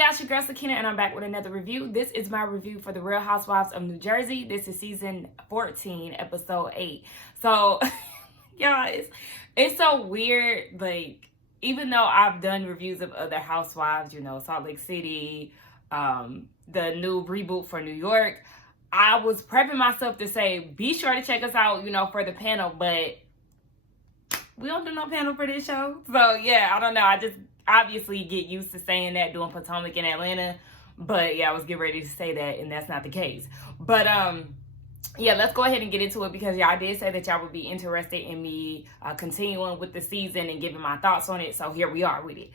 y'all? It's your girl Sakina, and I'm back with another review. This is my review for the Real Housewives of New Jersey. This is season 14, episode 8. So, y'all, it's so weird. Like, even though I've done reviews of other housewives, you know, Salt Lake City, the new reboot for New York, I was prepping myself to say, be sure to check us out, you know, for the panel, but we don't do no panel for this show. So, yeah, I don't know. I just obviously get used to saying that, doing Potomac in Atlanta. But, yeah, I was getting ready to say that, and that's not the case. But, yeah, let's go ahead and get into it because y'all did say that y'all would be interested in me continuing with the season and giving my thoughts on it. So, here we are with it.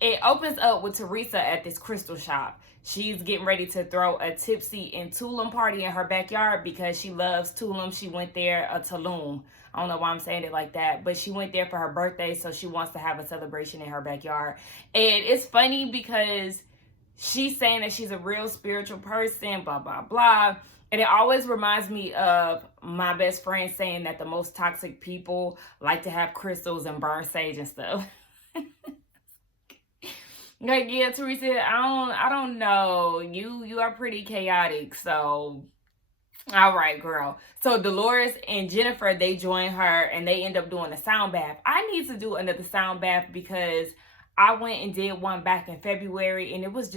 It opens up with Teresa at this crystal shop. She's getting ready to throw a tipsy in Tulum party in her backyard because she loves Tulum. She went there, Tulum. I don't know why I'm saying it like that, but she went there for her birthday, so she wants to have a celebration in her backyard. And it's funny because she's saying that she's a real spiritual person, blah, blah, blah. And it always reminds me of my best friend saying that the most toxic people like to have crystals and burn sage and stuff. Like, yeah, Teresa, I don't know. You are pretty chaotic, so all right, girl. So Dolores and Jennifer, they join her and they end up doing a sound bath. I need to do another sound bath because I went and did one back in February and it was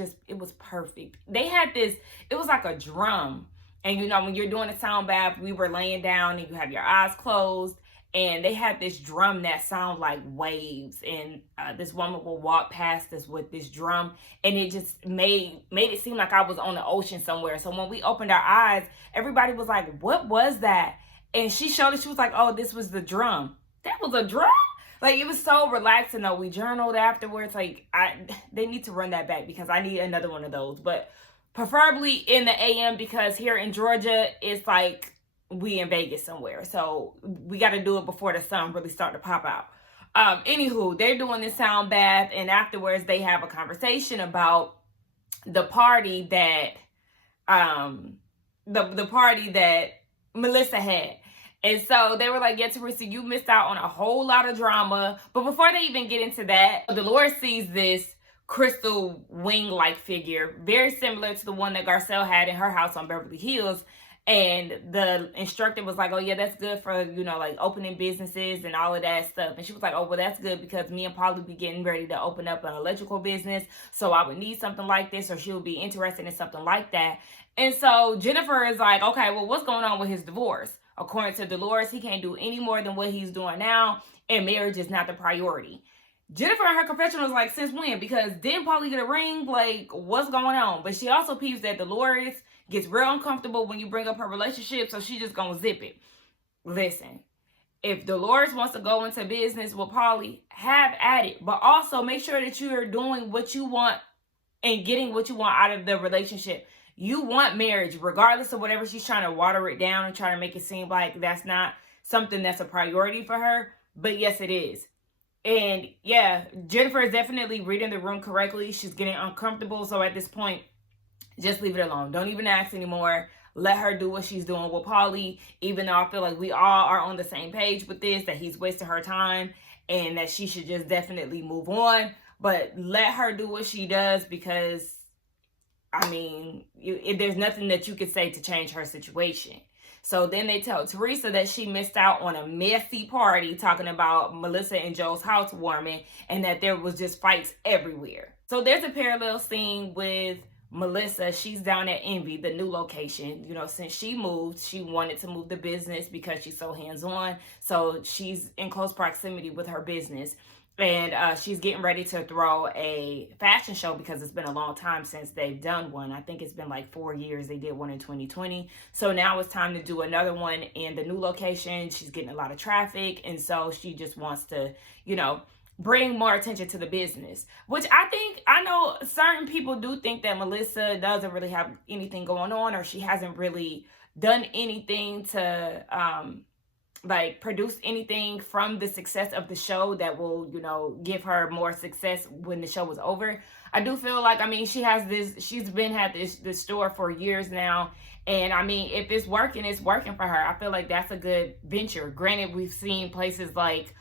perfect. They had this, it was like a drum. And you know, when you're doing a sound bath, we were laying down and you have your eyes closed. And they had this drum that sounded like waves. And this woman will walk past us with this drum. And it just made it seem like I was on the ocean somewhere. So when we opened our eyes, everybody was like, what was that? And she showed us, she was like, oh, this was the drum. That was a drum? Like, it was so relaxing though. We journaled afterwards. Like, they need to run that back because I need another one of those. But preferably in the AM because here in Georgia, it's like, we in Vegas somewhere. So we got to do it before the sun really start to pop out. Anywho, they're doing this sound bath and afterwards they have a conversation about the party that, the party that Melissa had. And so they were like, yeah, Teresa, you missed out on a whole lot of drama. But before they even get into that, Dolores sees this crystal wing-like figure, very similar to the one that Garcelle had in her house on Beverly Hills. And the instructor was like, oh, yeah, that's good for, you know, like opening businesses and all of that stuff. And she was like, oh, well, that's good because me and Polly be getting ready to open up an electrical business. So I would need something like this or she would be interested in something like that. And so Jennifer is like, okay, well, what's going on with his divorce? According to Dolores, he can't do any more than what he's doing now. And marriage is not the priority. Jennifer in her confession was like, since when? Because didn't Polly get a ring? Like, what's going on? But she also peeps that Dolores gets real uncomfortable when you bring up her relationship, so she just gonna zip it. Listen, if Dolores wants to go into business with Polly, have at it. But also make sure that you are doing what you want and getting what you want out of the relationship. You want marriage, regardless of whatever she's trying to water it down and trying to make it seem like that's not something that's a priority for her. But yes, it is. And yeah, Jennifer is definitely reading the room correctly. She's getting uncomfortable. So at this point, just leave it alone. Don't even ask anymore. Let her do what she's doing with Polly, even though I feel like we all are on the same page with this, that he's wasting her time and that she should just definitely move on. But let her do what she does because, I mean, there's nothing that you could say to change her situation. So then they tell Teresa that she missed out on a messy party talking about Melissa and Joe's housewarming and that there was just fights everywhere. So there's a parallel scene with Melissa. She's down at Envy, the new location. You know, since she moved, she wanted to move the business because she's so hands-on. So she's in close proximity with her business. And she's getting ready to throw a fashion show because it's been a long time since they've done one. I think it's been like 4 years. They did one in 2020. So now it's time to do another one in the new location. She's getting a lot of traffic. And so she just wants to, you know, bring more attention to the business. Which I know certain people do think that Melissa doesn't really have anything going on or she hasn't really done anything to like produce anything from the success of the show that will, you know, give her more success when the show is over. I do feel like, I mean, she's had this store for years now. And I mean, if it's working for her. I feel like that's a good venture. Granted, we've seen places like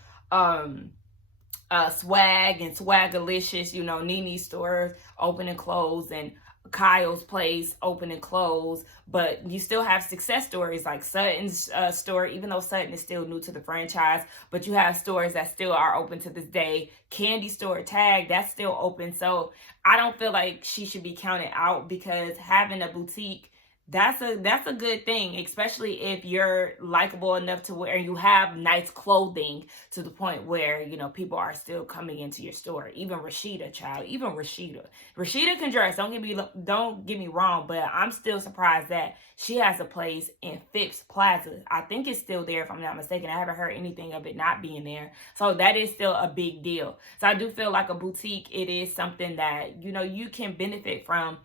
Swag and Swagalicious, you know, Nene stores open and close, and Kyle's place open and close. But you still have success stories like Sutton's store, even though Sutton is still new to the franchise, but you have stores that still are open to this day. Candy store Tag, that's still open. So I don't feel like she should be counted out, because having a boutique, that's a good thing, especially if you're likable enough to where you have nice clothing to the point where, you know, people are still coming into your store. Even Rashida, child, even Rashida can dress. Don't get me wrong, but I'm still surprised that she has a place in Phipps Plaza. I think it's still there, if I'm not mistaken. I haven't heard anything of it not being there. So that is still a big deal. So I do feel like a boutique, it is something that, you know, you can benefit from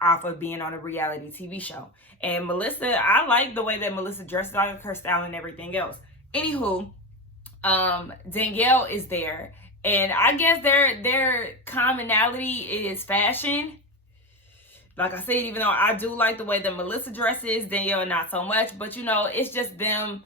off of being on a reality TV show. And Melissa, I like the way that Melissa dresses, I like her style and everything else. Anywho, Danielle is there, and I guess their commonality is fashion. Like I said, even though I do like the way that Melissa dresses, Danielle not so much, but you know, it's just them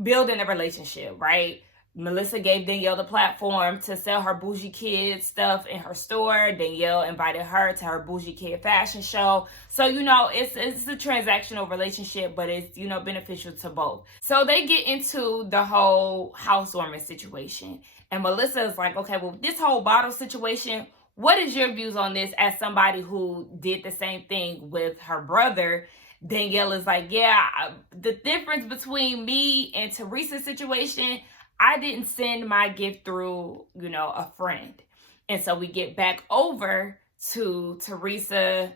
building a relationship, right? Melissa gave Danielle the platform to sell her bougie kid stuff in her store. Danielle invited her to her bougie kid fashion show. So, you know, it's a transactional relationship, but it's, you know, beneficial to both. So they get into the whole housewarming situation. And Melissa is like, okay, well, this whole bottle situation, what is your views on this as somebody who did the same thing with her brother? Danielle is like, yeah, the difference between me and Teresa's situation, I didn't send my gift through, you know, a friend. And so we get back over to Teresa,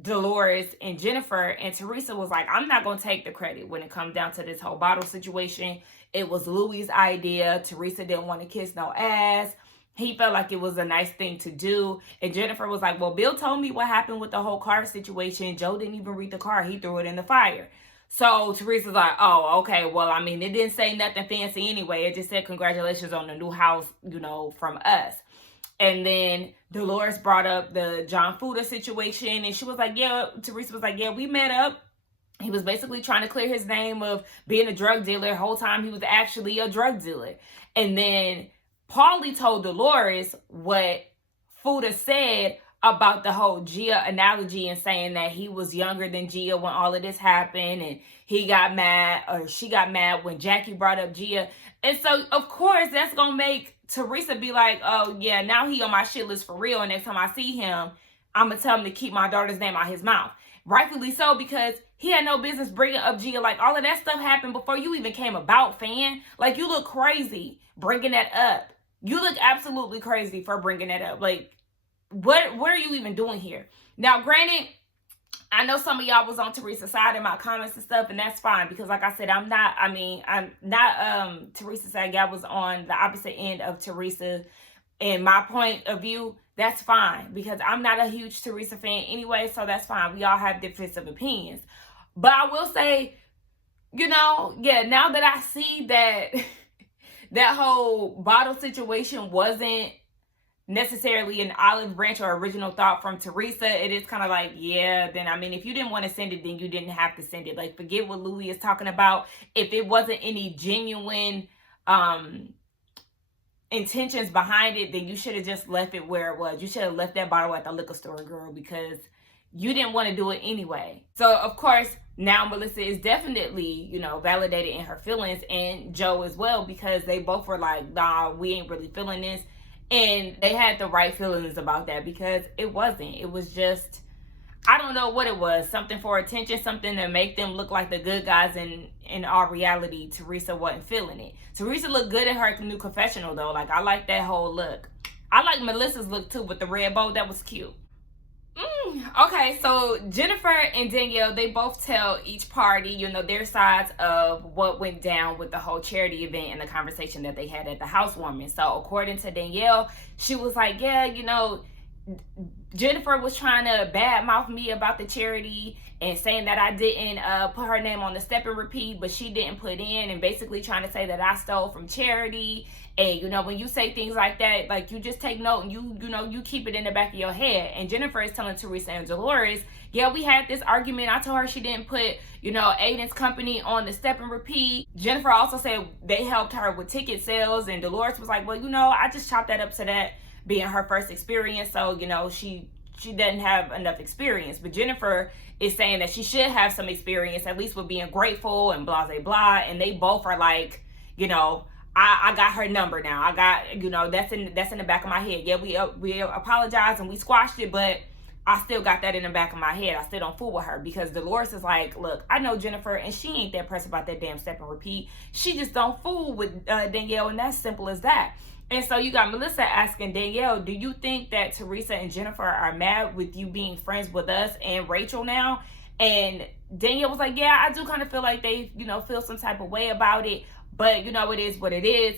Dolores, and Jennifer. And Teresa was like, I'm not going to take the credit when it comes down to this whole bottle situation. It was Louis' idea. Teresa didn't want to kiss no ass. He felt like it was a nice thing to do. And Jennifer was like, well, Bill told me what happened with the whole car situation. Joe didn't even read the car. He threw it in the fire. So Teresa's like, oh, okay, well, I mean, it didn't say nothing fancy anyway. It just said congratulations on the new house, you know, from us. And then Dolores brought up the John Fuda situation, and she was like, yeah, Teresa was like, yeah, we met up. He was basically trying to clear his name of being a drug dealer. The whole time he was actually a drug dealer. And then Paulie told Dolores what Fuda said about the whole Gia analogy, and saying that he was younger than Gia when all of this happened, and he got mad, or she got mad when Jackie brought up Gia. And so, of course, that's going to make Teresa be like, oh, yeah, now he on my shit list for real, and next time I see him, I'm going to tell him to keep my daughter's name out his mouth. Rightfully so, because he had no business bringing up Gia. Like, all of that stuff happened before you even came about, fan. Like, you look crazy bringing that up. You look absolutely crazy for bringing that up. Like, what are you even doing here? Now, granted, I know some of y'all was on Teresa's side in my comments and stuff, and that's fine, because like I said, I'm not Teresa's side. I was on the opposite end of Teresa. In my point of view, that's fine, because I'm not a huge Teresa fan anyway, so that's fine. We all have difference of opinions. But I will say, you know, yeah, now that I see that that whole bottle situation wasn't necessarily an olive branch or original thought from Teresa, it is kind of like, yeah, then I mean, if you didn't want to send it, then you didn't have to send it. Like, forget what Louis is talking about. If it wasn't any genuine intentions behind it, then you should have just left it where it was. You should have left that bottle at the liquor store, girl, because you didn't want to do it anyway. So of course, now Melissa is definitely, you know, validated in her feelings, and Joe as well, because they both were like, nah, we ain't really feeling this. And they had the right feelings about that, because it wasn't. It was just, I don't know what it was. Something for attention, something to make them look like the good guys. In all reality, Teresa wasn't feeling it. Teresa looked good in her new confessional, though. Like, I like that whole look. I like Melissa's look, too, with the red bow. That was cute. Okay, so Jennifer and Danielle, they both tell each party, you know, their sides of what went down with the whole charity event and the conversation that they had at the housewarming. So according to Danielle, she was like, yeah, you know, Jennifer was trying to badmouth me about the charity and saying that I didn't put her name on the step and repeat, but she didn't put in, and basically trying to say that I stole from charity And, you know, when you say things like that, like, you just take note and you keep it in the back of your head. And Jennifer is telling Teresa and Dolores, yeah, we had this argument. I told her she didn't put, you know, Aiden's company on the step and repeat. Jennifer also said they helped her with ticket sales. And Dolores was like, well, you know, I just chopped that up to that being her first experience. So, you know, she doesn't have enough experience. But Jennifer is saying that she should have some experience, at least with being grateful and blah, blah, blah. And they both are like, you know, I got her number now. I got, you know, that's in the back of my head. Yeah, we apologized and we squashed it, but I still got that in the back of my head. I still don't fool with her, because Dolores is like, look, I know Jennifer, and she ain't that pressed about that damn step and repeat. She just don't fool with Danielle, and that's simple as that. And so you got Melissa asking Danielle, do you think that Teresa and Jennifer are mad with you being friends with us and Rachel now? And Danielle was like, yeah, I do kind of feel like they, you know, feel some type of way about it. But, you know, it is what it is.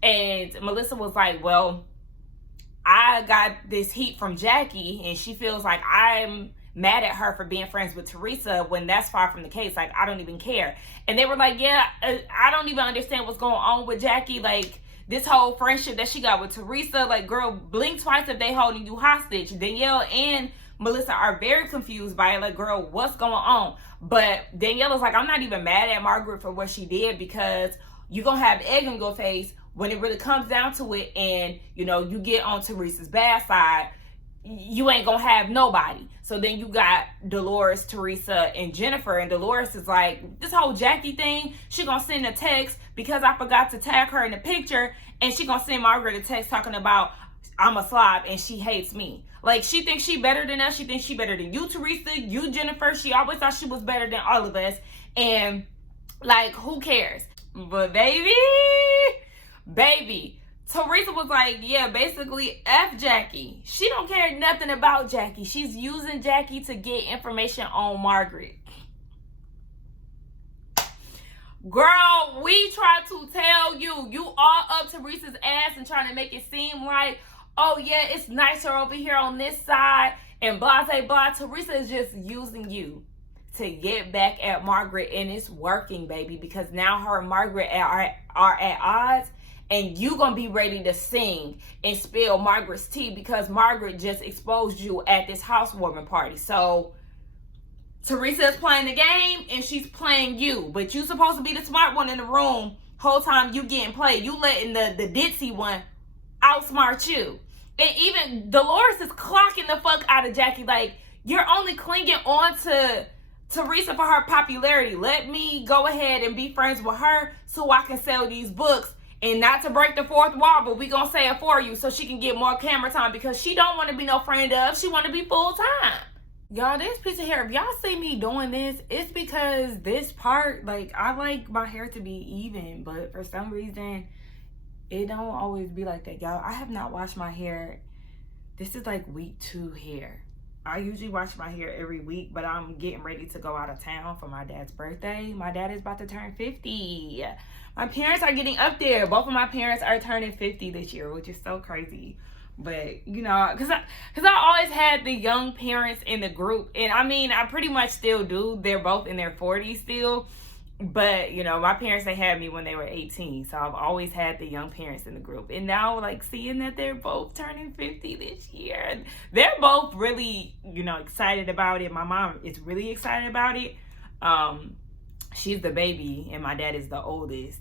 And Melissa was like, well, I got this heat from Jackie, and she feels like I'm mad at her for being friends with Teresa, when that's far from the case. Like, I don't even care. And they were like, yeah, I don't even understand what's going on with Jackie. Like, this whole friendship that she got with Teresa, like, girl, blink twice if they holding you hostage. Danielle and Melissa are very confused by it. Like, girl, what's going on? But Danielle is like, I'm not even mad at Margaret for what she did, because you're going to have egg in your face when it really comes down to it, and, you know, you get on Teresa's bad side, you ain't going to have nobody. So then you got Dolores, Teresa, and Jennifer, and Dolores is like, this whole Jackie thing, she going to send a text because I forgot to tag her in the picture, and she going to send Margaret a text talking about, I'm a slob and she hates me. Like, she thinks she better than us. She thinks she better than you, Teresa, you, Jennifer. She always thought she was better than all of us. And, like, who cares? But baby, Teresa was like, yeah, basically F Jackie. She don't care nothing about Jackie. She's using Jackie to get information on Margaret. Girl, we try to tell you, you all up Teresa's ass and trying to make it seem like, oh yeah, it's nicer over here on this side and blah, blah, blah. Teresa is just using you to get back at Margaret, and it's working, baby, because now her and Margaret are at odds, and you gonna be ready to sing and spill Margaret's tea because Margaret just exposed you at this housewarming party. So Teresa is playing the game and she's playing you, but you supposed to be the smart one in the room. Whole time you getting played, you letting the ditzy one outsmart you. And even Dolores is clocking the fuck out of Jackie. Like, you're only clinging on to Teresa for her popularity. Let me go ahead and be friends with her so I can sell these books. And not to break the fourth wall, but we gonna say it for you so she can get more camera time, because she don't want to be no friend of. She want to be full time. Y'all, this piece of hair, if y'all see me doing this, it's because this part, like, I like my hair to be even, but for some reason, it don't always be like that, y'all. I have not washed my hair. This is like week 2 hair. I usually wash my hair every week, but I'm getting ready to go out of town for my dad's birthday. My dad is about to turn 50. My parents are getting up there. Both of my parents are turning 50 this year, which is so crazy. But, you know, because I always had the young parents in the group. And, I mean, I pretty much still do. They're both in their 40s still. But, you know, my parents, they had me when they were 18. So I've always had the young parents in the group. And now, like, seeing that they're both turning 50 this year, they're both really, you know, excited about it. My mom is really excited about it. She's the baby and my dad is the oldest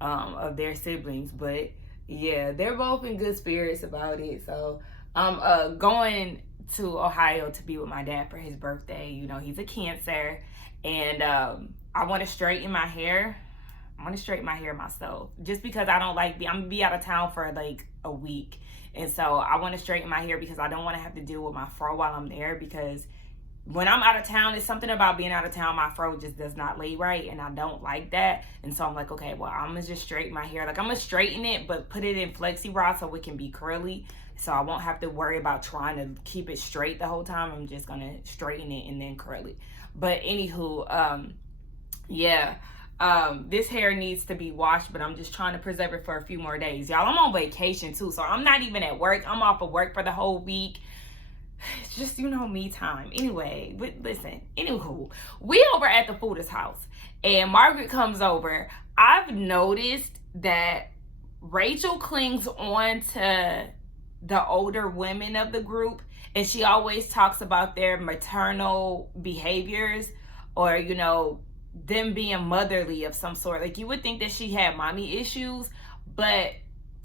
of their siblings. But, yeah, they're both in good spirits about it. So I'm going to Ohio to be with my dad for his birthday. You know, he's a Cancer. And I want to straighten my hair. I want to straighten my hair myself, just because I don't like I'm gonna be out of town for like a week, and so I want to straighten my hair because I don't want to have to deal with my fro while I'm there, because when I'm out of town, it's something about being out of town, my fro just does not lay right, and I don't like that. And so I'm like, okay, well, I'm gonna just straighten my hair. Like, I'm gonna straighten it but put it in flexi rod so it can be curly, so I won't have to worry about trying to keep it straight the whole time. I'm just gonna straighten it and then curl it. But anywho, yeah, this hair needs to be washed, but I'm just trying to preserve it for a few more days. Y'all, I'm on vacation too, so I'm not even at work. I'm off of work for the whole week. It's just, you know, me time. Anyway, but listen, anywho, we over at the Foodist house, and Margaret comes over. I've noticed that Rachel clings on to the older women of the group, and she always talks about their maternal behaviors, or them being motherly of some sort. Like, you would think that she had mommy issues, but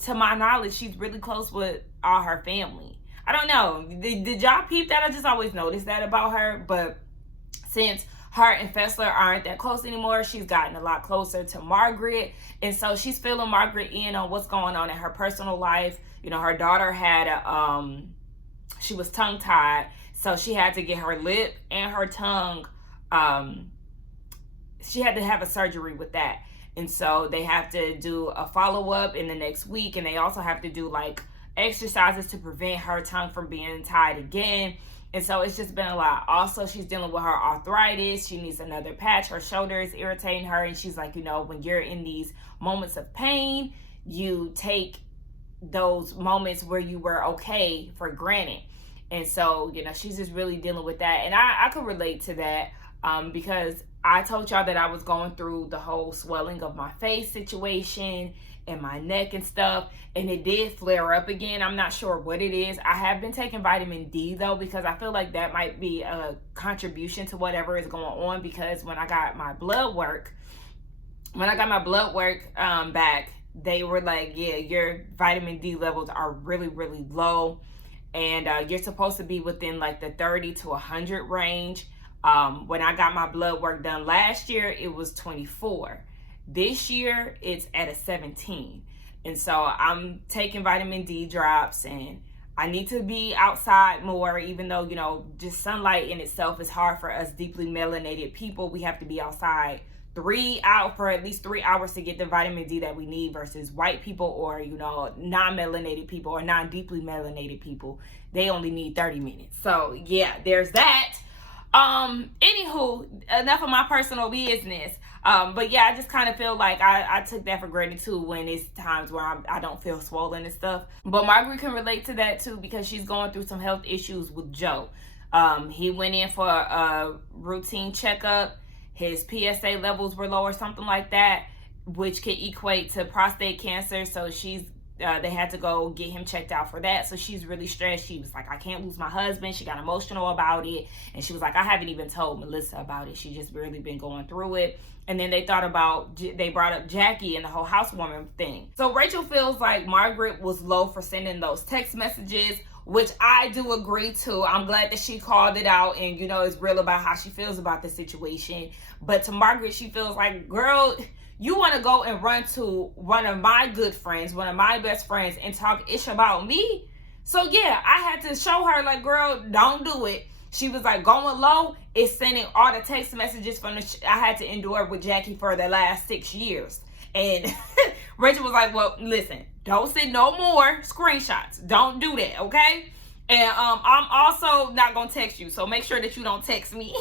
to my knowledge, she's really close with all her family. I don't know, did y'all peep that? I just always noticed that about her. But since her and Fessler aren't that close anymore, she's gotten a lot closer to Margaret, and so she's filling Margaret in on what's going on in her personal life. Her daughter had she was tongue-tied, so she had to get her lip and her tongue, she had to have a surgery with that. And so they have to do a follow-up in the next week, and they also have to do like exercises to prevent her tongue from being tied again. And so it's just been a lot. Also, she's dealing with her arthritis. She needs another patch. Her shoulder is irritating her, and she's like, when you're in these moments of pain, you take those moments where you were okay for granted. And so, she's just really dealing with that. And I could relate to that, because I told y'all that I was going through the whole swelling of my face situation and my neck and stuff, and it did flare up again. I'm not sure what it is. I have been taking vitamin D though, because I feel like that might be a contribution to whatever is going on, because when I got my blood work back, they were like, yeah, your vitamin D levels are really, really low, and you're supposed to be within like the 30 to 100 range. When I got my blood work done last year, it was 24. This year, it's at a 17. And so I'm taking vitamin D drops, and I need to be outside more, even though, just sunlight in itself is hard for us deeply melanated people. We have to be outside for at least 3 hours to get the vitamin D that we need, versus white people or, non-melanated people or non-deeply melanated people. They only need 30 minutes. So yeah, there's that. Anywho, enough of my personal business. But yeah, I just kind of feel like I took that for granted too, when it's times where I don't feel swollen and stuff. But Margaret can relate to that too, because she's going through some health issues with Joe. He went in for a routine checkup. His PSA levels were low or something like that, which could equate to prostate cancer. So they had to go get him checked out for that. So she's really stressed. She was like, I can't lose my husband. She got emotional about it. And she was like, I haven't even told Melissa about it. She just really been going through it. And then they brought up Jackie and the whole housewarming thing. So Rachel feels like Margaret was low for sending those text messages, which I do agree to. I'm glad that she called it out and, is real about how she feels about the situation. But to Margaret, she feels like, girl, you want to go and run to one of my good friends, one of my best friends, and talk ish about me? So yeah, I had to show her, like, girl, don't do it. She was like, going low is sending all the text messages I had to endure with Jackie for the last 6 years. And Rachel was like, well, listen, don't send no more screenshots. Don't do that, okay? And I'm also not going to text you, so make sure that you don't text me.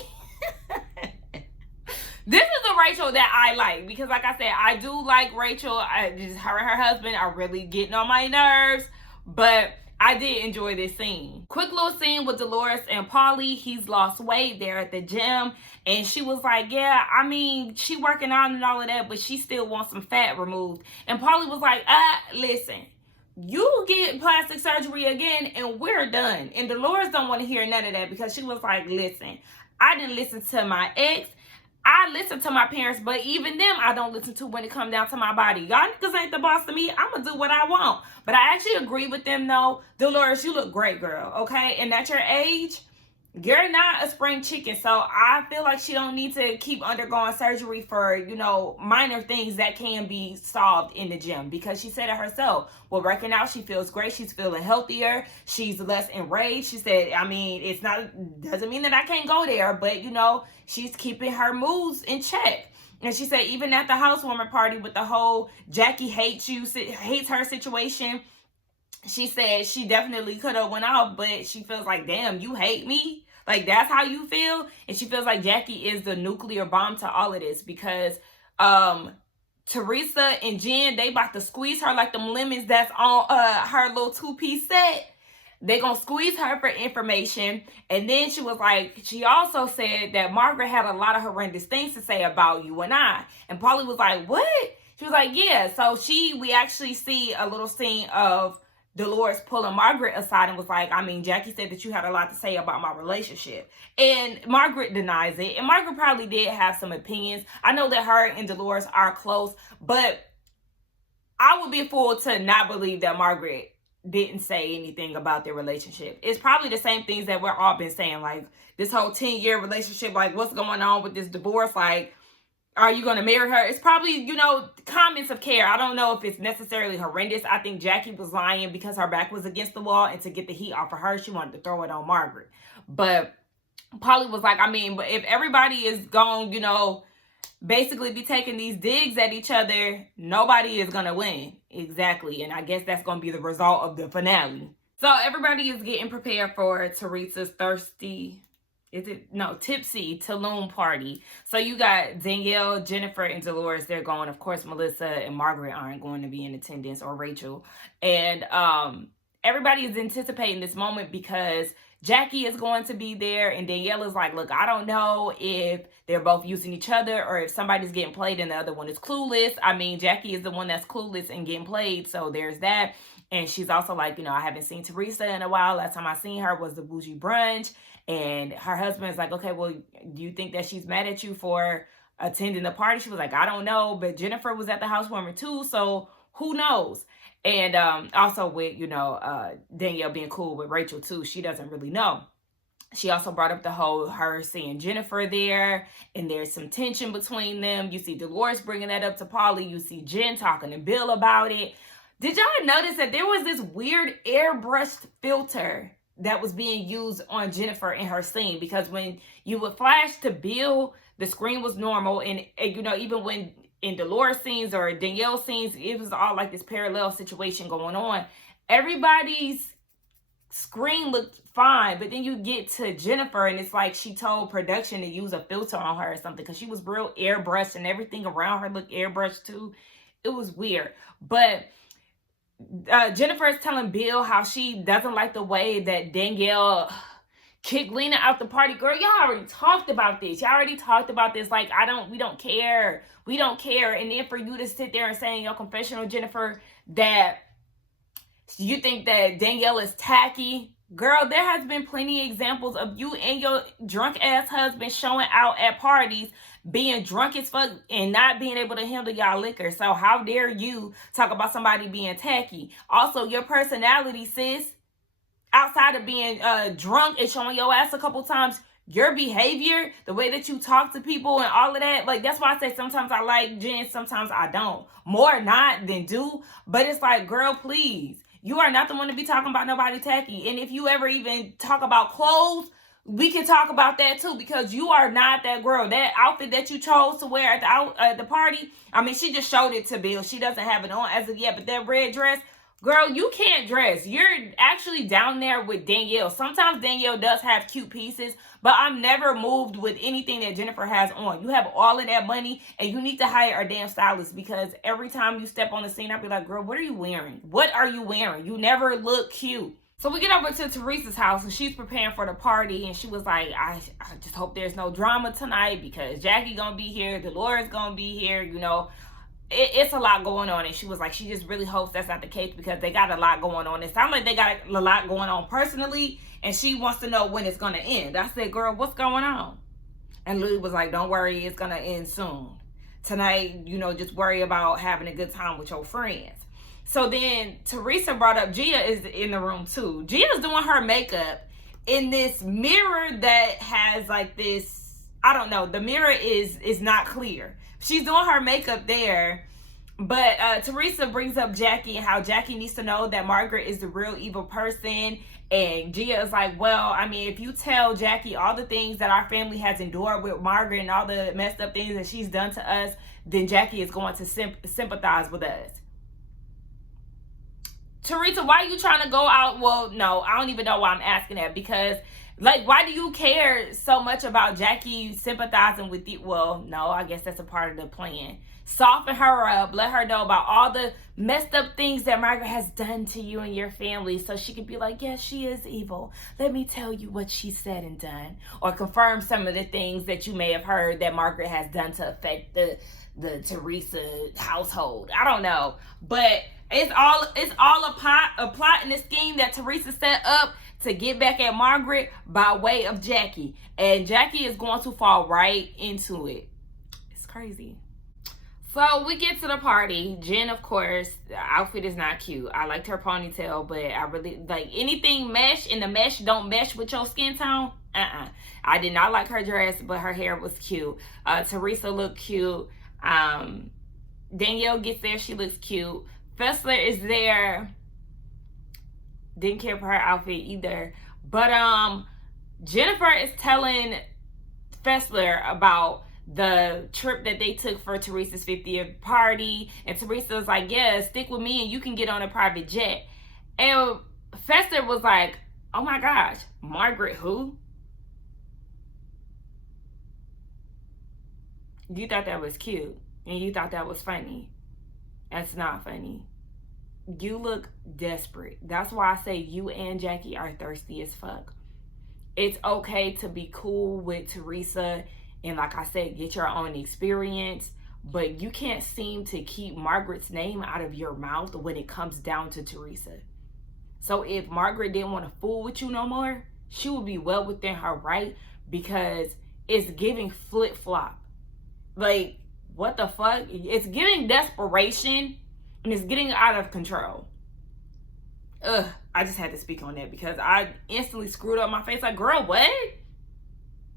This is the Rachel that I like, because like I said, I do like Rachel. Her and her husband are really getting on my nerves, but I did enjoy this scene. Quick little scene with Dolores and Paulie. He's lost weight. They're at the gym, and she was like, yeah, I mean, she working out and all of that, but she still wants some fat removed. And Paulie was like, listen, you get plastic surgery again and we're done. And Dolores don't want to hear none of that, because she was like, listen, I didn't listen to my ex. I listen to my parents, but even them I don't listen to when it comes down to my body. Y'all niggas ain't the boss to me. I'm going to do what I want. But I actually agree with them, though. Dolores, you look great, girl, okay? And at your age, you're not a spring chicken. So I feel like she don't need to keep undergoing surgery for, minor things that can be solved in the gym. Because she said it herself. Well, working out, she feels great. She's feeling healthier. She's less enraged. She said, I mean, doesn't mean that I can't go there. But, she's keeping her moods in check. And she said, even at the housewarming party with the whole Jackie hates her situation, she said she definitely could have went out, but she feels like, damn, you hate me? Like, that's how you feel? And she feels like Jackie is the nuclear bomb to all of this, because Teresa and Jen, they about to squeeze her like them lemons that's on her little 2-piece set. They gonna squeeze her for information. And then she was like, she also said that Margaret had a lot of horrendous things to say about you and I. And Paulie was like, what? She was like, yeah. So we actually see a little scene of Dolores pulling Margaret aside and was like, I mean, Jackie said that you had a lot to say about my relationship. And Margaret denies it. And Margaret probably did have some opinions. I know that her and Dolores are close, but I would be a fool to not believe that Margaret didn't say anything about their relationship. It's probably the same things that we're all been saying, like this whole 10-year relationship, like what's going on with this divorce, like are you going to marry her? It's probably, you know, comments of care. I don't know if it's necessarily horrendous. I think Jackie was lying because her back was against the wall, and to get the heat off of her, she wanted to throw it on Margaret. But Polly was like, I mean, but if everybody is going, you know, basically be taking these digs at each other, nobody is going to win. Exactly. And I guess that's going to be the result of the finale. So everybody is getting prepared for Teresa's tipsy Tulum party. So you got Danielle, Jennifer, and Dolores. They're going. Of course, Melissa and Margaret aren't going to be in attendance, or Rachel. And everybody is anticipating this moment because Jackie is going to be there, and Danielle is like, look, I don't know if they're both using each other or if somebody's getting played and the other one is clueless. I mean, Jackie is the one that's clueless and getting played, so there's that. And she's also like, you know, I haven't seen Teresa in a while. Last time I seen her was the bougie brunch. And her husband's like, okay, well, do you think that she's mad at you for attending the party? She was like, I don't know. But Jennifer was at the housewarming too, so who knows? And also with, you know, Danielle being cool with Rachel too, she doesn't really know. She also brought up the whole her seeing Jennifer there, and there's some tension between them. You see Dolores bringing that up to Polly. You see Jen talking to Bill about it. Did y'all notice that there was this weird airbrushed filter that was being used on Jennifer in her scene? Because when you would flash to Bill, the screen was normal. And you know, even when in Dolores scenes or Danielle scenes, it was all like this parallel situation going on. Everybody's screen looked fine, but then you get to Jennifer and it's like she told production to use a filter on her or something, because she was real airbrushed and everything around her looked airbrushed too. It was weird. But Jennifer is telling Bill how she doesn't like the way that Danielle kicked Lena out the party. Girl, y'all already talked about this. Like, we don't care. We don't care. And then for you to sit there and say in your confessional, Jennifer, that you think that Danielle is tacky. Girl, there has been plenty of examples of you and your drunk ass husband showing out at parties, being drunk as fuck and not being able to handle y'all liquor. So how dare you talk about somebody being tacky? Also, your personality, sis, outside of being drunk and showing your ass a couple times, your behavior, the way that you talk to people and all of that, like, that's why I say sometimes I like Jen, sometimes I don't. More not than do. But it's like, girl, please. You are not the one to be talking about nobody tacky. And if you ever even talk about clothes, we can talk about that too, because you are not that girl. That outfit that you chose to wear at the party, I mean, she just showed it to Bill. She doesn't have it on as of yet, but that red dress, girl, you can't dress. You're actually down there with Danielle. Sometimes Danielle does have cute pieces, but I'm never moved with anything that Jennifer has on. You have all of that money, and you need to hire a damn stylist, because every time you step on the scene, I'll be like, girl, what are you wearing? What are you wearing? You never look cute. So we get over to Teresa's house, and she's preparing for the party, and she was like, I just hope there's no drama tonight, because Jackie gonna be here, Dolores gonna be here, you know. It's a lot going on, and she was like, she just really hopes that's not the case, because they got a lot going on. It sounds like they got a lot going on personally, and she wants to know when it's gonna end. I said, girl, what's going on? And Lily was like, don't worry, it's gonna end soon. Tonight, you know, just worry about having a good time with your friends. So then Teresa brought up Gia is in the room too. Gia's doing her makeup in this mirror that has like this, I don't know, the mirror is not clear. She's doing her makeup there, but Teresa brings up Jackie and how Jackie needs to know that Margaret is the real evil person. And Gia is like, well, I mean, if you tell Jackie all the things that our family has endured with Margaret and all the messed up things that she's done to us, then Jackie is going to sympathize with us. Teresa, why are you trying to go out? Well, no, I don't even know why I'm asking that, because, like, why do you care so much about Jackie sympathizing with you? Well, no, I guess that's a part of the plan. soften her up, let her know about all the messed up things that Margaret has done to you and your family, so she could be like, yes, she is evil. Let me tell you what she said and done. Or confirm some of the things that you may have heard that Margaret has done to affect the Teresa household. I don't know. But it's all a plot and a scheme that Teresa set up to get back at Margaret by way of Jackie. And Jackie is going to fall right into it. It's crazy. So we get to the party. Jen, of course, the outfit is not cute. I liked her ponytail, but I really like anything mesh, and the mesh don't mesh with your skin tone. I did not like her dress, but her hair was cute. Teresa looked cute. Danielle gets there, she looks cute. Fessler is there. Didn't care for her outfit either. But Jennifer is telling Fessler about the trip that they took for Teresa's 50th party. And Teresa was like, yeah, stick with me and you can get on a private jet. And Fessler was like, oh my gosh, Margaret who? You thought that was cute and you thought that was funny. That's not funny. You look desperate. That's why I say you and Jackie are thirsty as fuck. It's okay to be cool with Teresa and, like I said, get your own experience, but you can't seem to keep Margaret's name out of your mouth when it comes down to Teresa. So if Margaret didn't want to fool with you no more, she would be well within her right, because it's giving flip-flop. Like, what the fuck? It's giving desperation and it's getting out of control. I just had to speak on that because I instantly screwed up my face. Like, girl, what?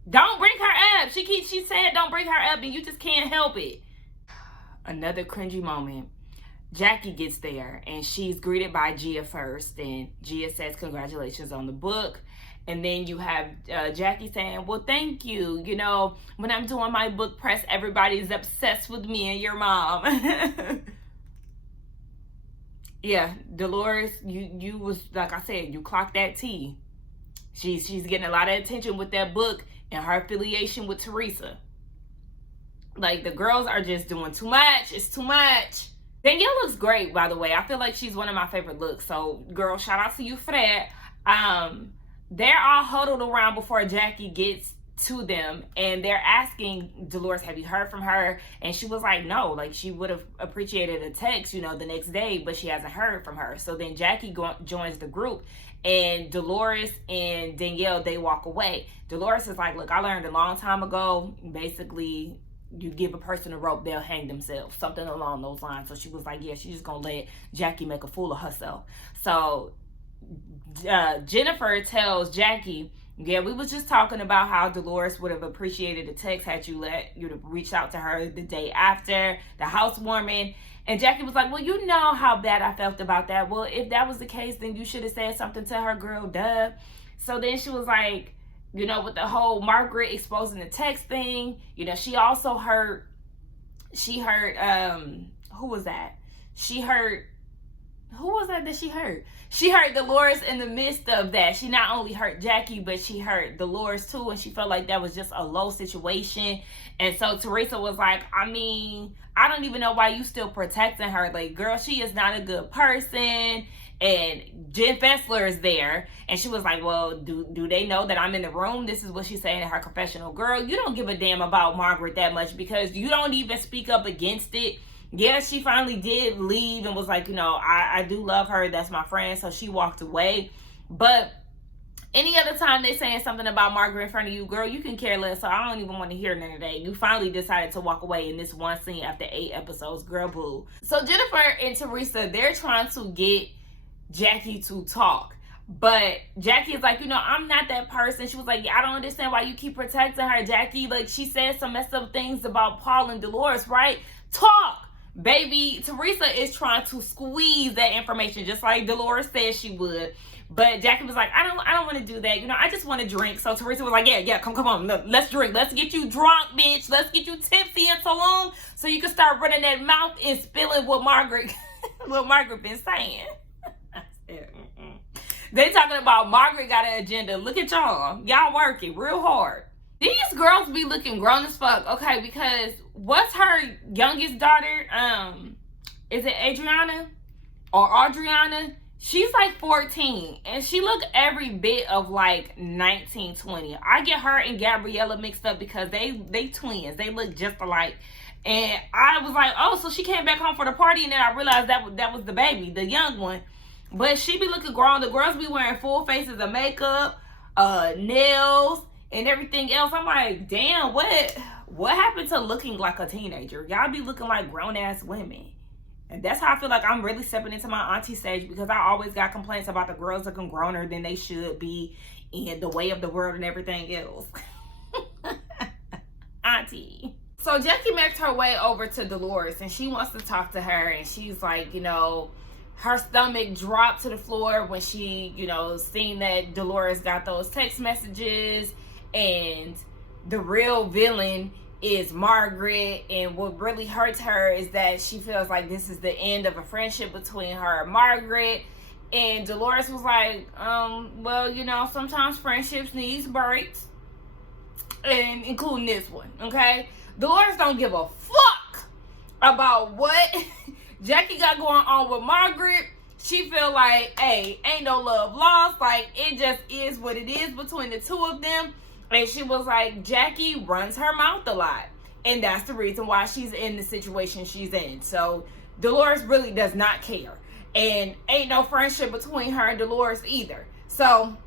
Don't bring her up. She said don't bring her up and you just can't help it. Another cringy moment. Jackie gets there and she's greeted by Gia first, and Gia says congratulations on the book. And then you have Jackie saying, well, thank you. You know, when I'm doing my book press, everybody's obsessed with me and your mom. Yeah, Dolores, you was, like I said, you clocked that T. She's getting a lot of attention with that book and her affiliation with Teresa. Like, the girls are just doing too much. It's too much. Danielle looks great, by the way. I feel like she's one of my favorite looks. So, girl, shout out to you for that. They're all huddled around before Jackie gets to them, and they're asking Dolores, have you heard from her? And she was like, no, like she would have appreciated a text, you know, the next day, but she hasn't heard from her. So then Jackie joins the group, and Dolores and Danielle, they walk away. Dolores is like, look, I learned a long time ago, basically, you give a person a rope, they'll hang themselves, something along those lines. So she was like, yeah, she's just gonna let Jackie make a fool of herself. So Jennifer tells Jackie, yeah, we was just talking about how Dolores would have appreciated a text had you'd have reached out to her the day after the housewarming. And Jackie was like, well, you know how bad I felt about that. Well, if that was the case, then you should have said something to her, girl, duh. So then she was like, you know, with the whole Margaret exposing the text thing, you know, she also heard, who was that? Who was that she heard? She heard Dolores in the midst of that. She not only heard Jackie, but she heard Dolores too, and she felt like that was just a low situation. And so Teresa was like, I mean, I don't even know why you still protecting her. Like, girl, she is not a good person. And Jen Fessler is there, and she was like, well, do they know that I'm in the room? This is what she's saying in her confessional. Girl, you don't give a damn about Margaret that much because you don't even speak up against it. Yeah, she finally did leave and was like, you know, I do love her. That's my friend. So she walked away. But any other time they saying something about Margaret in front of you, girl, you can care less. So I don't even want to hear none of that. You finally decided to walk away in this one scene after 8 episodes. Girl, boo. So Jennifer and Teresa, they're trying to get Jackie to talk. But Jackie is like, you know, I'm not that person. She was like, yeah, I don't understand why you keep protecting her, Jackie. Like, she said some messed up things about Paul and Dolores, right? Talk. Baby, Teresa is trying to squeeze that information just like Dolores said she would. But Jackie was like, I don't want to do that. You know, I just want to drink. So Teresa was like, yeah, come on. Look, let's drink. Let's get you drunk, bitch. Let's get you tipsy in Tulum so you can start running that mouth and spilling what Margaret been saying. They talking about Margaret got an agenda. Look at y'all. Y'all working real hard. These girls be looking grown as fuck. Okay, because what's her youngest daughter? Is it Adriana or Adriana? She's like 14 and she look every bit of like 19, 20. I get her and Gabriella mixed up because they twins. They look just alike. And I was like, oh, so she came back home for the party, and then I realized that was the baby, the young one. But she be looking grown. The girls be wearing full faces of makeup, nails, and everything else. I'm like, damn, what happened to looking like a teenager? Y'all be looking like grown ass women. And that's how I feel like I'm really stepping into my auntie stage, because I always got complaints about the girls looking growner than they should be in the way of the world and everything else. Auntie. So Jackie makes her way over to Dolores and she wants to talk to her, and she's like, her stomach dropped to the floor when she, seen that Dolores got those text messages, and the real villain is Margaret. And what really hurts her is that she feels like this is the end of a friendship between her and Margaret. And Dolores was like, well, sometimes friendships needs breaks, and including this one, okay? Dolores don't give a fuck about what Jackie got going on with Margaret. She feel like, hey, ain't no love lost. Like, it just is what it is between the two of them. And she was like, Jackie runs her mouth a lot, and that's the reason why she's in the situation she's in. So Dolores really does not care, and ain't no friendship between her and Dolores either. So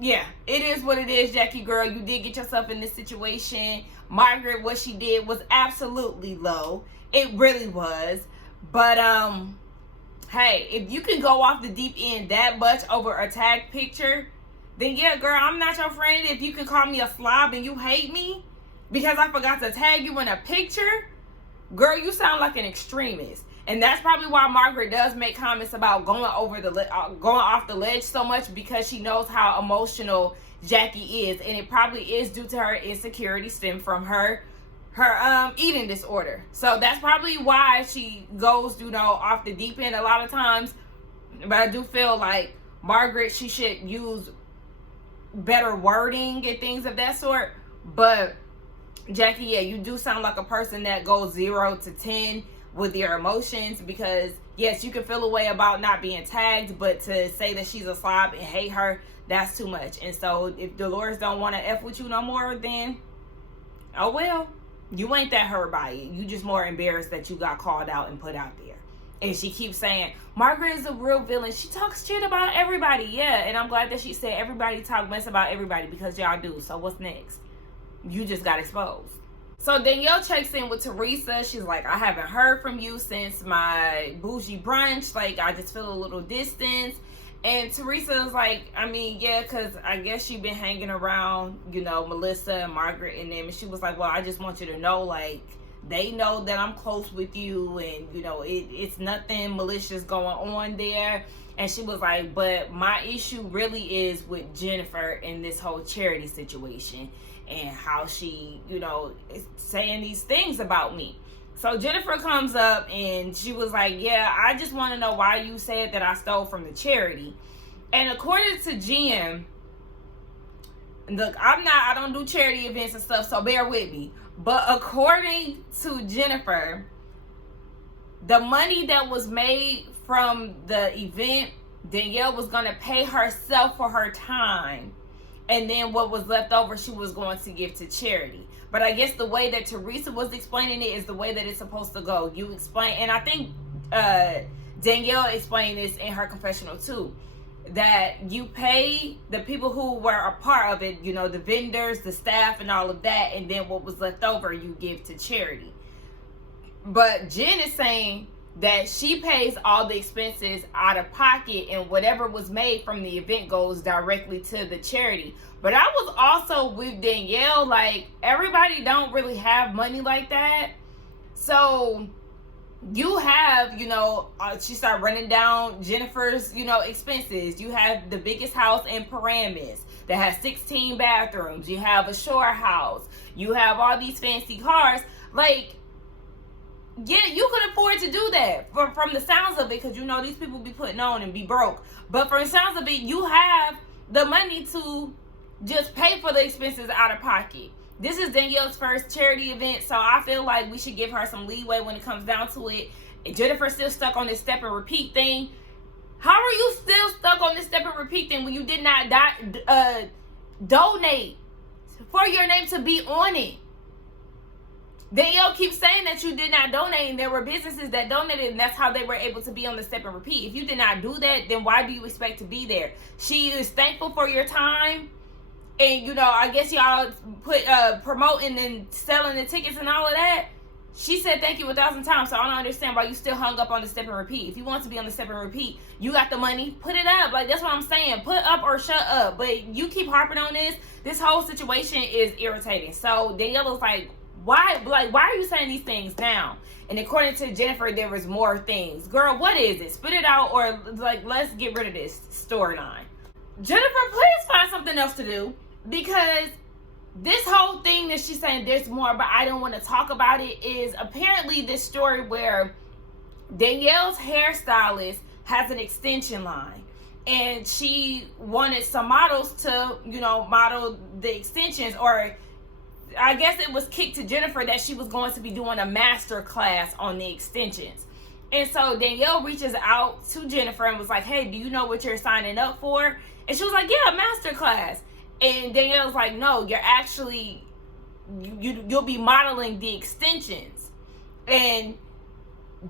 yeah, it is what it is, Jackie girl. You did get yourself in this situation. Margaret, what she did was absolutely low. It really was. But hey, if you can go off the deep end that much over a tag picture, then yeah, girl, I'm not your friend. If you can call me a slob and you hate me because I forgot to tag you in a picture, girl, you sound like an extremist. And that's probably why Margaret does make comments about going off the ledge so much, because she knows how emotional Jackie is, and it probably is due to her insecurity stem from her eating disorder. So that's probably why she goes, off the deep end a lot of times. But I do feel like Margaret, she should use better wording and things of that sort. But Jackie, yeah, you do sound like a person that goes 0 to 10 with your emotions, because yes, you can feel a way about not being tagged, but to say that she's a slob and hate her, that's too much. And so if Dolores don't want to F with you no more, then oh well, you ain't that hurt by it. You just more embarrassed that you got called out and put out there. And she keeps saying Margaret is a real villain. She talks shit about everybody. Yeah, and I'm glad that she said everybody talk mess about everybody, because y'all do. So what's next? You just got exposed. So Danielle checks in with Teresa. She's like, I haven't heard from you since my bougie brunch. Like, I just feel a little distance. And Teresa is like, I mean, yeah, because I guess she been hanging around, Melissa and Margaret and them. And she was like, well, I just want you to know, like, they know that I'm close with you, and, it's nothing malicious going on there. And she was like, but my issue really is with Jennifer in this whole charity situation, and how she, is saying these things about me. So Jennifer comes up and she was like, yeah, I just want to know why you said that I stole from the charity. And according to Jen, look, I don't do charity events and stuff, so bear with me. But according to Jennifer, the money that was made from the event, Danielle was going to pay herself for her time. And then what was left over, she was going to give to charity. But I guess the way that Teresa was explaining it is the way that it's supposed to go. You explain, and I think Danielle explained this in her confessional too, that you pay the people who were a part of it, the vendors, the staff, and all of that, and then what was left over, you give to charity. But Jen is saying that she pays all the expenses out of pocket, and whatever was made from the event goes directly to the charity. But I was also with Danielle, like, everybody don't really have money like that. So you have, she started running down Jennifer's, expenses. You have the biggest house in Paramus that has 16 bathrooms. You have a shore house. You have all these fancy cars. Like, yeah, you could afford to do that from the sounds of it, because these people be putting on and be broke. But from the sounds of it, you have the money to just pay for the expenses out of pocket. This is Danielle's first charity event, so I feel like we should give her some leeway when it comes down to it. Jennifer's still stuck on this step and repeat thing. How are you still stuck on this step and repeat thing when you did not donate for your name to be on it? Danielle keeps saying that you did not donate, and there were businesses that donated, and that's how they were able to be on the step and repeat. If you did not do that, then why do you expect to be there? She is thankful for your time, and you know, I guess y'all put promoting and selling the tickets and all of that. She said thank you 1,000 times, so I don't understand why you still hung up on the step and repeat. If you want to be on the step and repeat, you got the money, put it up. Like, that's what I'm saying. Put up or shut up. But you keep harping on this. This whole situation is irritating. So Danielle was like, why are you saying these things now? And according to Jennifer, there was more things. Girl, what is it? Spit it out, or like, let's get rid of this storyline. Jennifer, please find something else to do, because this whole thing that she's saying there's more, but I don't want to talk about it, is apparently this story where Danielle's hairstylist has an extension line, and she wanted some models to, you know, model the extensions, or I guess it was kicked to Jennifer that she was going to be doing a master class on the extensions. And so Danielle reaches out to Jennifer and was like, hey, do you know what you're signing up for? And she was like, yeah, a master class. And Danielle's like, no, you're actually, you'll be modeling the extensions. And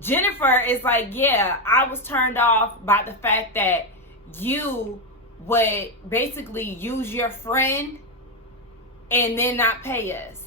Jennifer is like, yeah, I was turned off by the fact that you would basically use your friend and then not pay us.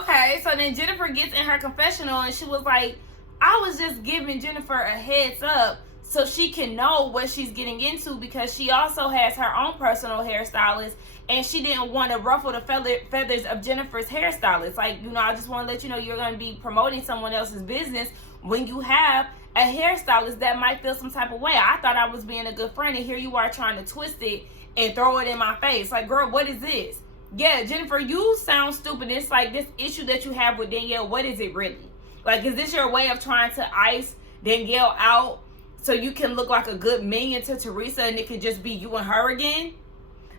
Okay, so then Jennifer gets in her confessional and she was like, I was just giving Jennifer a heads up so she can know what she's getting into, because she also has her own personal hairstylist, and she didn't want to ruffle the feathers of Jennifer's hairstylist. Like, you know, I just want to let you know you're going to be promoting someone else's business when you have a hairstylist that might feel some type of way. I thought I was being a good friend, and here you are trying to twist it and throw it in my face. Like, girl, what is this? Yeah, Jennifer, you sound stupid. It's like this issue that you have with Danielle. What is it really? Like, is this your way of trying to ice Danielle out so you can look like a good minion to Teresa and it could just be you and her again?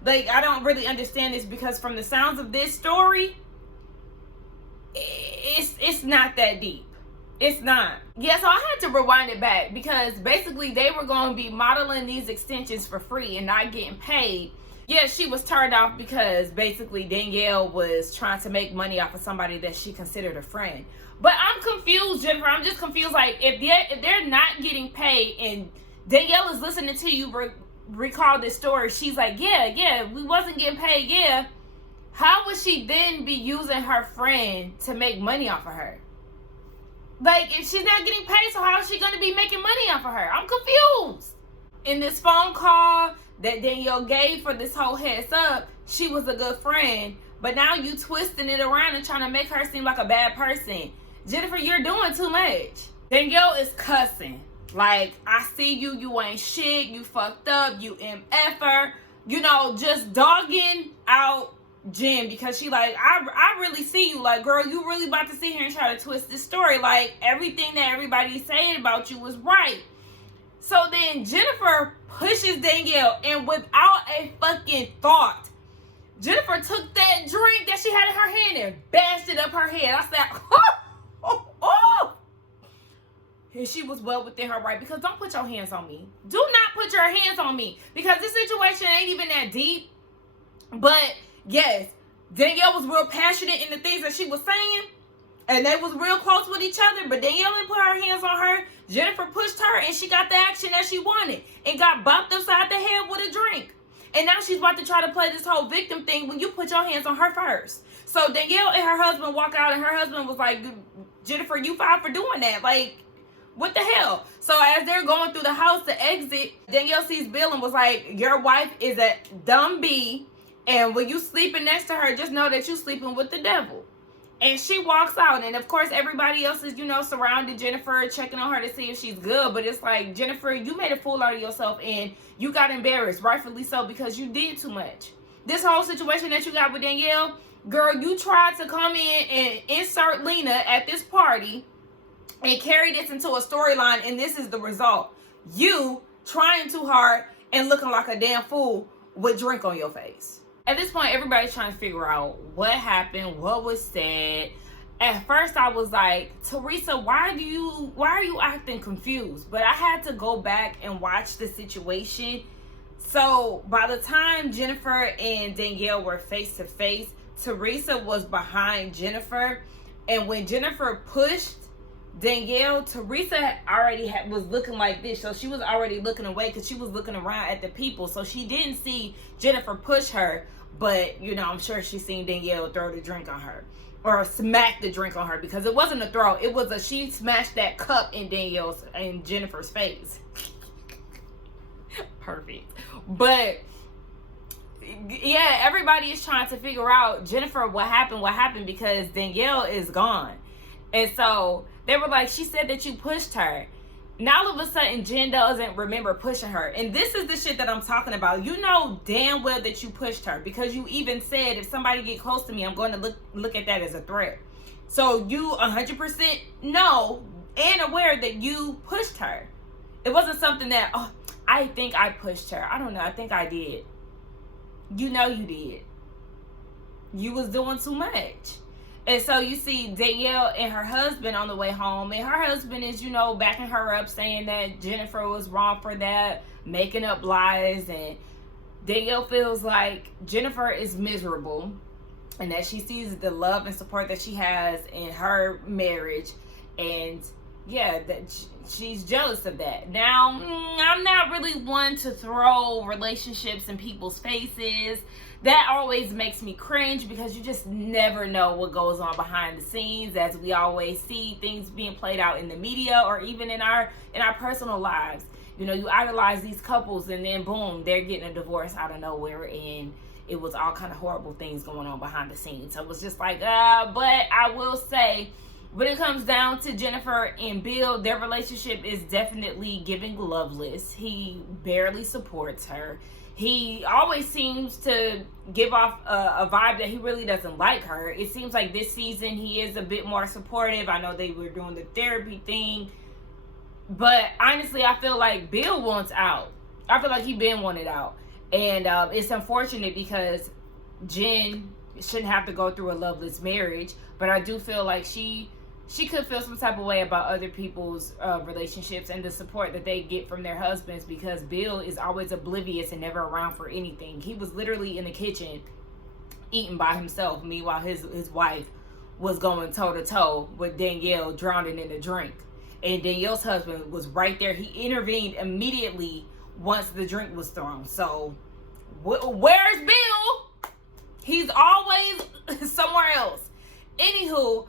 Like, I don't really understand this, because from the sounds of this story, it's not that deep. It's not. Yeah, so I had to rewind it back, because basically they were going to be modeling these extensions for free and not getting paid. Yeah, she was turned off because basically Danielle was trying to make money off of somebody that she considered a friend. But I'm confused, Jennifer. I'm just confused. Like, if they're not getting paid and Danielle is listening to you recall this story, she's like, yeah, we wasn't getting paid, yeah. How would she then be using her friend to make money off of her? Like, if she's not getting paid, so how is she going to be making money off of her? I'm confused. In this phone call that Danielle gave for this whole heads up, she was a good friend. But now you twisting it around and trying to make her seem like a bad person. Jennifer, you're doing too much. Danielle is cussing. Like, I see you, you ain't shit, you fucked up, you MFer. You know, just dogging out Jen, because she like, I really see you. Like, girl, you really about to sit here and try to twist this story. Like, everything that everybody's saying about you was right. So then Jennifer pushes Danielle, and without a fucking thought, Jennifer took that drink that she had in her hand and bashed it up her head. I said, oh. And she was well within her right, because don't put your hands on me. Do not put your hands on me, because this situation ain't even that deep. But yes, Danielle was real passionate in the things that she was saying, and they was real close with each other, but Danielle didn't put her hands on her. Jennifer pushed her, and she got the action that she wanted and got bopped upside the head with a drink. And now she's about to try to play this whole victim thing when you put your hands on her first. So Danielle and her husband walk out, and her husband was like, Jennifer, you filed for doing that. Like, what the hell? So as they're going through the house to exit, Danielle sees Bill and was like, your wife is a dumb bee, and when you sleeping next to her, just know that you sleeping with the devil. And she walks out, and of course everybody else is, you know, surrounded Jennifer, checking on her to see if she's good. But it's like, Jennifer, you made a fool out of yourself, and you got embarrassed, rightfully so, because you did too much. This whole situation that you got with Danielle, girl, you tried to come in and insert Lena at this party and carry this into a storyline, and this is the result. You trying too hard and looking like a damn fool with drink on your face. At this point, everybody's trying to figure out what happened, what was said. At first, I was like, Teresa, why are you acting confused? But I had to go back and watch the situation. So by the time Jennifer and Danielle were face to face, Teresa was behind Jennifer. And when Jennifer pushed Danielle, Teresa already was looking like this. So she was already looking away because she was looking around at the people. So she didn't see Jennifer push her. But, you know, I'm sure she seen Danielle throw the drink on her. Or smack the drink on her. Because it wasn't a throw. It was she smashed that cup in Jennifer's face. Perfect. But yeah, everybody is trying to figure out, Jennifer, what happened, because Danielle is gone. And so they were like, she said that you pushed her. Now all of a sudden Jen doesn't remember pushing her. And this is the shit that I'm talking about. You know damn well that you pushed her, because you even said, if somebody get close to me, I'm going to look at that as a threat. So you 100% know and aware that you pushed her. It wasn't something that, oh, I think I pushed her. I don't know. I think I did. You know you did. You was doing too much. And so you see Danielle and her husband on the way home. And her husband is, you know, backing her up, saying that Jennifer was wrong for that, making up lies. And Danielle feels like Jennifer is miserable, and that she sees the love and support that she has in her marriage. And yeah, that she's jealous of that. Now, I'm not really one to throw relationships in people's faces. That always makes me cringe, because you just never know what goes on behind the scenes, as we always see things being played out in the media or even in our personal lives. You know, you idolize these couples and then boom, they're getting a divorce out of nowhere, and it was all kind of horrible things going on behind the scenes. So it was just like, but I will say, when it comes down to Jennifer and Bill, their relationship is definitely giving loveless. He barely supports her. He always seems to give off a vibe that he really doesn't like her. It seems like this season he is a bit more supportive. I know they were doing the therapy thing. But honestly, I feel like Bill wants out. I feel like he been wanted out. And it's unfortunate, because Jen shouldn't have to go through a loveless marriage. But I do feel like she could feel some type of way about other people's relationships and the support that they get from their husbands, because Bill is always oblivious and never around for anything. He was literally in the kitchen eating by himself. Meanwhile, his wife was going toe-to-toe with Danielle, drowning in a drink. And Danielle's husband was right there. He intervened immediately once the drink was thrown. So, where's Bill? He's always somewhere else. Anywho,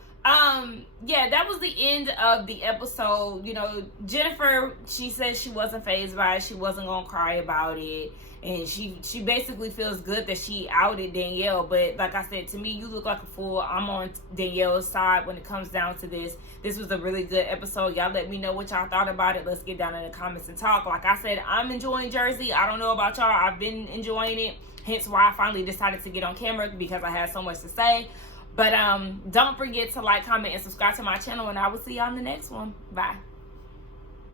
yeah, that was the end of the episode. You know, Jennifer, she said she wasn't fazed by it. She wasn't gonna cry about it. And she basically feels good that she outed Danielle. But like I said, to me, you look like a fool. I'm on Danielle's side when it comes down to this. This was a really good episode. Y'all let me know what y'all thought about it. Let's get down in the comments and talk. Like I said, I'm enjoying Jersey. I don't know about y'all. I've been enjoying it. Hence why I finally decided to get on camera, because I had so much to say. But don't forget to like, comment, and subscribe to my channel, and I will see y'all in the next one. Bye.